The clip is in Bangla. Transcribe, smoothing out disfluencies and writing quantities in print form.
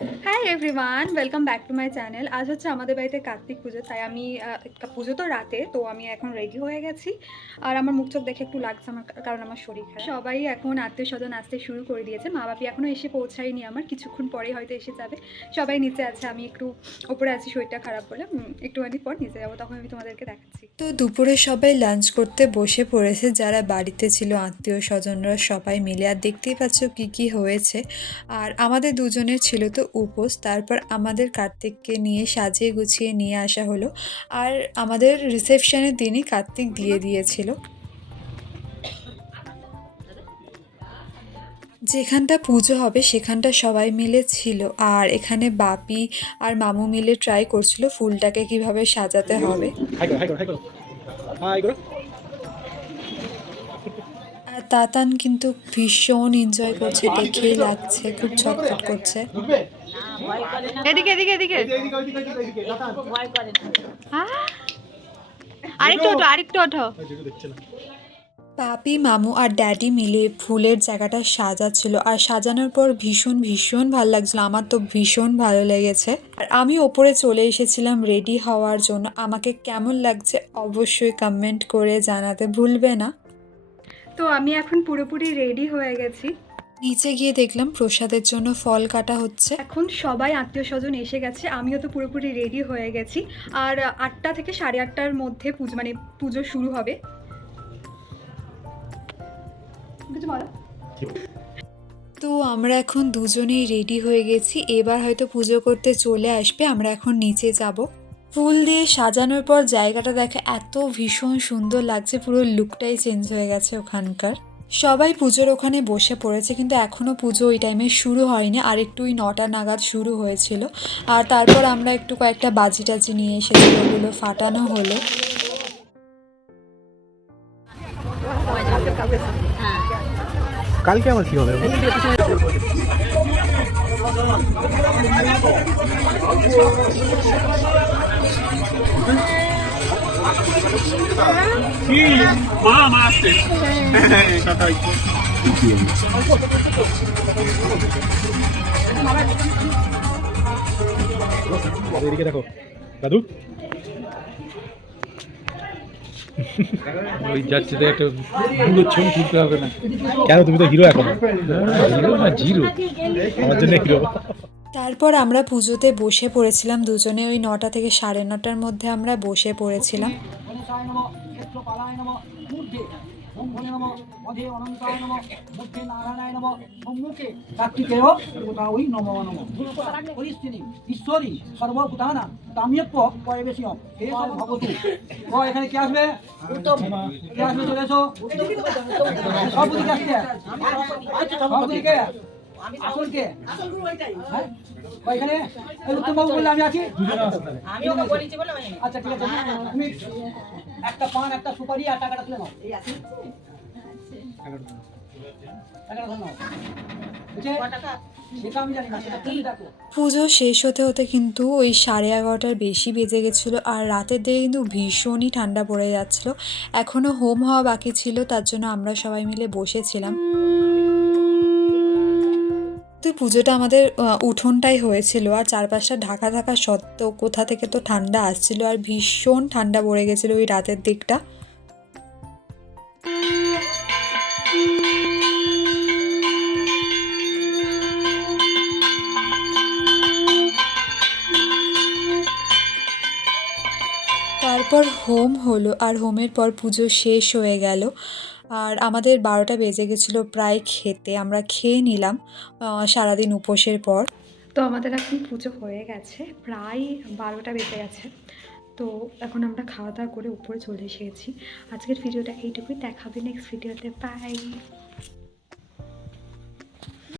Hi everyone, welcome back to my channel. আজ হচ্ছে আমাদের বাড়িতে কার্তিক পুজো, তাই আমি পুজো তো রাতে, তো আমি এখন রেডি হয়ে গেছি। আর আমার মুখ চোখ দেখে একটু লাগছে আমার, কারণ আমার শরীর খারাপ। সবাই এখন আত্মীয় স্বজন আসতে শুরু করে দিয়েছে। মা বাপি এখনও এসে পৌঁছায়নি, আমার কিছুক্ষণ পরেই হয়তো এসে যাবে। সবাই নিচে আছে, আমি একটু ওপরে আছি শরীরটা খারাপ বলে। একটুখানি পর নিচে যাবো, তখন আমি তোমাদেরকে দেখাচ্ছি। তো দুপুরে সবাই লাঞ্চ করতে বসে পড়েছে, যারা বাড়িতে ছিল আত্মীয় স্বজনরা সবাই মিলে। আর দেখতেই পাচ্ছ কি কি হয়েছে। আর আমাদের দুজনের ছিল তো উপোস, তারপর আমাদের কার্তিককে নিয়ে সাজিয়ে গুছিয়ে নিয়ে আসা হলো। আর আমাদের রিসেপশনের দিনই কার্তিক দিয়ে দিয়েছিল। যেখানটা পুজো হবে সেখানটা সবাই মিলে ছিল, আর এখানে বাপি আর মামু মিলে ট্রাই করছিল ফুলটাকে কিভাবে সাজাতে হবে। আর তাতান কিন্তু ভীষণ এনজয় করছে, দেখেই লাগছে খুব ছটফট করছে। এদিকে এদিকে এদিকে, আরেকটু ওঠো, আরেকটু ওঠো। পাপি মামু আর ড্যাডি মিলে ফুলের জায়গাটা সাজাচ্ছিল, আর সাজানোর পর ভীষণ ভীষণ ভালো লাগছিল। আমার তো ভীষণ ভালো লেগেছে। আর আমি ওপরে চলে এসেছিলাম রেডি হওয়ার জন্য। আমাকে কেমন লাগছে অবশ্যই কমেন্ট করে জানাতে ভুলবে না। তো আমি এখন পুরোপুরি রেডি হয়ে গেছি। নিচে গিয়ে দেখলাম প্রসাদের জন্য ফল কাটা হচ্ছে। এখন সবাই আত্মীয় স্বজন এসে গেছে, আমিও তো পুরোপুরি রেডি হয়ে গেছি। আর 8টা থেকে 8:30টার মধ্যে পুজো শুরু হবে। কিছু বলো? তো আমরা এখন দুজনেই রেডি হয়ে গেছি, এবার হয়তো পুজো করতে চলে আসবে। আমরা এখন নিচে যাব। ফুল দিয়ে সাজানোর পর জায়গাটা দেখে এত ভীষণ সুন্দর লাগছে, পুরো লুকটাই চেঞ্জ হয়ে গেছে ওখানকার। সবাই পুজোর ওখানে বসে পড়েছে, কিন্তু এখনও পুজো ওই টাইমে শুরু হয়নি, আর একটু ওই 9টা নাগাদ শুরু হয়েছিল। আর তারপর আমরা একটু কয়েকটা বাজি টাজি নিয়ে এসেছি, ওগুলো ফাটানো হলো। কালকে আমার কি হবে? মা আসছে। এদিকে দেখো দাদু, ওই যাচ্ছে তো একটা পুরো ছবি তুলতে হবে না কেন? তুমি তো হিরো এখন। হিরো না জিরো, আমার জন্য হিরো। তারপর আমরা পুজোতে বসে পড়েছিলাম দুজনে। ওই 9টা থেকে 9:30টার মধ্যে আমরা বসে পড়েছিলাম। এখানে কে আসবে? কে আসবে? চলে এসো। আসল কে? এখানে উত্তম বাবু বললে আমি আছি। আচ্ছা ঠিক আছে, তুমি একটা পান, একটা সুপারি আর টাকাটা তুলে নাও। পুজো শেষ হতে হতে কিন্তু ওই 11:30টার বেশি বেজে গেছিলো, আর রাতের দিকে কিন্তু ভীষণই ঠান্ডা পড়ে যাচ্ছিলো। এখনও হোম হওয়া বাকি ছিল, তার জন্য আমরা সবাই মিলে বসেছিলাম। তো পুজোটা আমাদের উঠোনটাই হয়েছিল, আর চারপাশটা ঢাকা থাকা সত্ত্বেও কোথা থেকে তো ঠান্ডা আসছিল, আর ভীষণ ঠান্ডা পড়ে গেছিলো ওই রাতের দিকটা। তারপর হোম হলো, আর হোমের পর পুজো শেষ হয়ে গেল। আর আমাদের 12টা বেজে গেছিলো প্রায় খেতে। আমরা খেয়ে নিলাম সারাদিন উপোসের পর। তো আমাদের এখন পুজো হয়ে গেছে, প্রায় 12টা বেজে গেছে। তো এখন আমরা খাওয়া দাওয়া করে উপরে চলে এসেছি। আজকের ভিডিওটা এইটুকুই, দেখাবে নেক্সট ভিডিওতে। বাই।